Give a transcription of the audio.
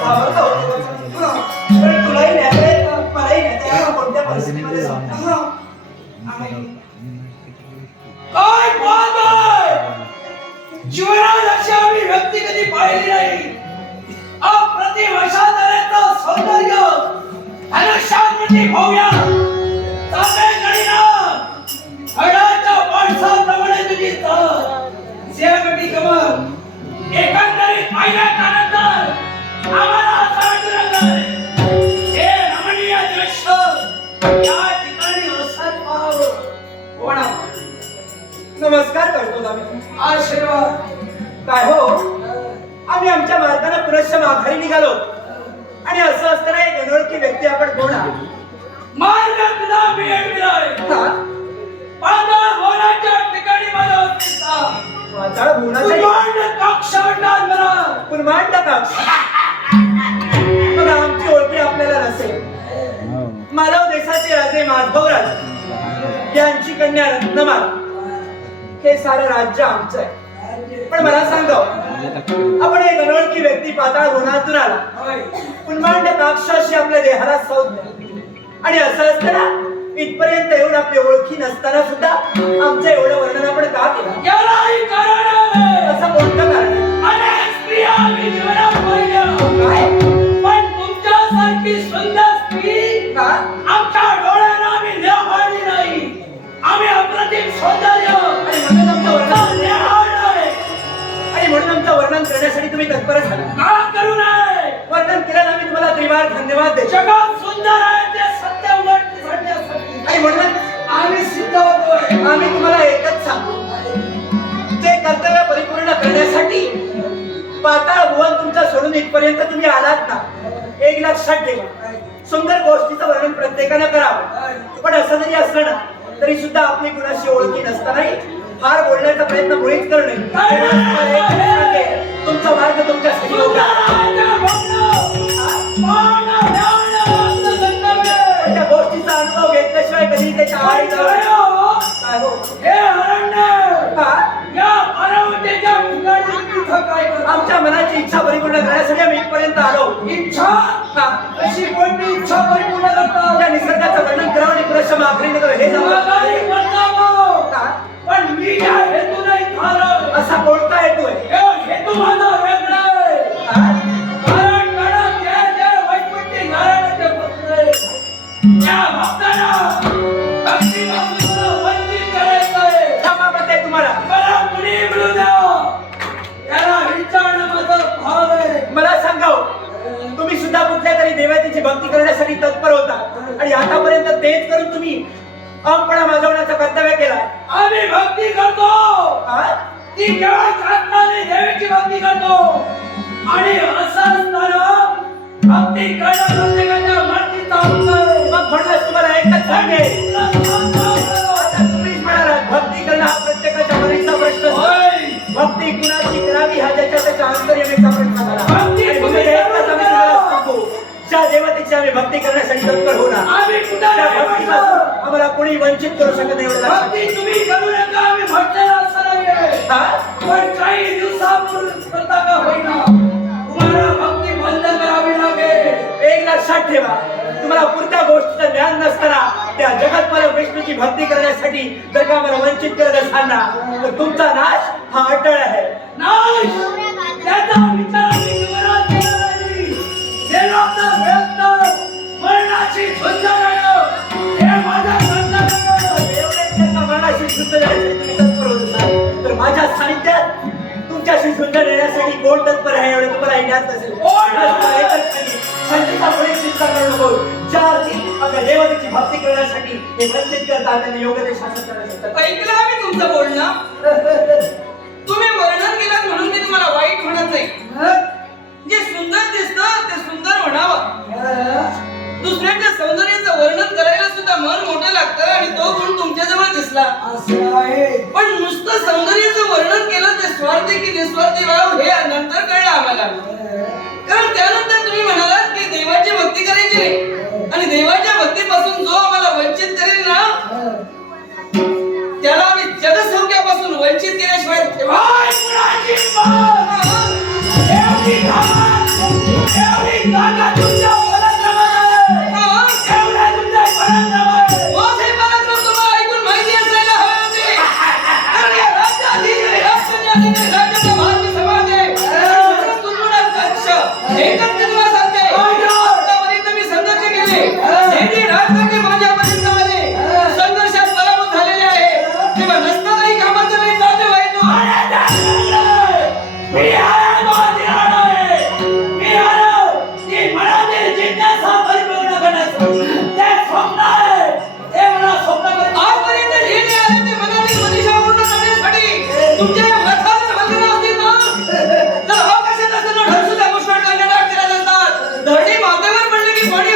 घाबरता होतो तुलाही न्यायला मलाही न्यायला कोणत्या परिस्थितीमध्ये काय बात आहे जीवनात अशी आम्ही व्यक्ती कधी पाहिली नाही. अप्रतिम अशा तऱ्हेचं सौंदर्य. गणिना हळाच्या माणसाप्रमाणे तुझी तर. सिंहगटी कमर एकंदरीत पाहिल्यानंतर आशीर्वाद. काय हो? आम्ही आमच्या मार्गाने पुनश्च माघारी निघालो. आणि असं असताना एक अनोळखी व्यक्ती आपण कोण आहात? मार्ग तुला मिळेल मिळाय हा? पाताळ ठिकाणी मला अस्तित्व वाचाळ गुणाचा तुझ्याकडे कक्ष आणणार मला पुनमांड का मग आमची ओळखी आपल्याला नसेल. मालव देशाचे राजे माधवराज. यांची कन्या रत्नमाल. हे सारं राज्य आमचं आहे पण मला सांगाव आपण एक अनोळखी व्यक्ती पाताळ गुणातून आला होय. पुनमांड काक्षाशी आपल्या देहाला सौद. आणि असं असताना इथपर्यंत येऊन आपली ओळखी नसताना सुद्धा आमचं एवढं वर्णन आपण का केलं. असं कोणतं कारण आहे? तुम्ही तत्पर करू नये. वर्णन केल्यानं आम्ही तुम्हाला त्रिवार धन्यवाद देतो. जगात सुंदर आहे ते सत्य उलट आणि म्हणून आम्ही सिद्ध होतोय. आम्ही तुम्हाला एकच सांगतो ते कर्तव्य परिपूर्ण करण्यासाठी पाताळ भुवन तुमचा सोडून इथपर्यंत तुम्ही आलात ना एक लक्षात ठेवा. सुंदर गोष्टीचं वर्णन प्रत्येकानं करावं. पण असं जरी असलं ना तरी सुद्धा आपली कुणाशी ओळखी नसतानाही फार बोलण्याचा प्रयत्न मुळीच करू नये. तुम्हाला एकच सांगेन, तुमचा मार्ग. पण त्या गोष्टीचा अनुभव घेतल्याशिवाय कधी त्याच्या हो? आमच्या मनाची इच्छा परिपूर्ण करण्यासाठी आम्ही इथपर्यंत आलो. हा? त्या निसर्गाचं वर्णन करावं आणि पुरेशा मागणी हे जाऊ देवतेची भक्ती करण्यासाठी तत्पर होता. आणि आतापर्यंत तेच करून तुम्ही अमपणा माजवण्याचं कर्तव्य केला आम्ही भक्ती करतो? ती केवळ साधनाने देवीची भक्ती करतो. आणि असं असताना भक्ती करणं प्रत्येकाच्या. मग म्हणूनच तुम्हाला एकच सांगेल भक्ती करणं हा प्रत्येकाच्या मनाचा प्रश्न. भक्ती कुणाची करावी? तत्पर होणार. आम्हाला कोणी वंचित करू शकत नाही तुम्ही करू नका आम्ही म्हटलेलं असं नाहीये? पण काही दिवसापूर्वी स्वतः का होईना. तुम्हाला भक्ती बंद करावी लागेल. एक लक्षात ठेवा. तुम्हाला पुरत्या गोष्टीचं ज्ञान नसताना त्या जगतपाल विष्णूची भक्ती करण्यासाठी जर का आम्हाला वंचित करत असाल ना तर तुमचा नाश हा अटळ आहे. नाही त्याचा विचार शुद्ध देण्यासाठी तुम्ही तत्पर होत असाल तर माझ्या सानिध्यात तुमच्याशी शुद्ध देण्यासाठी कोण तत्पर आहे एवढं तुम्हाला ज्ञात नसेल पुढे चिंता करू नको. ज्या अर्थी आपल्या देवतेची भक्ती करण्यासाठी हे वंचित करतात त्यांना योग्य ते शासन करण्यासाठी ऐकलं आम्ही तुमचं बोलणं? तुम्ही वर्णन केलं म्हणून केल्याशिवाय ठेवा মনে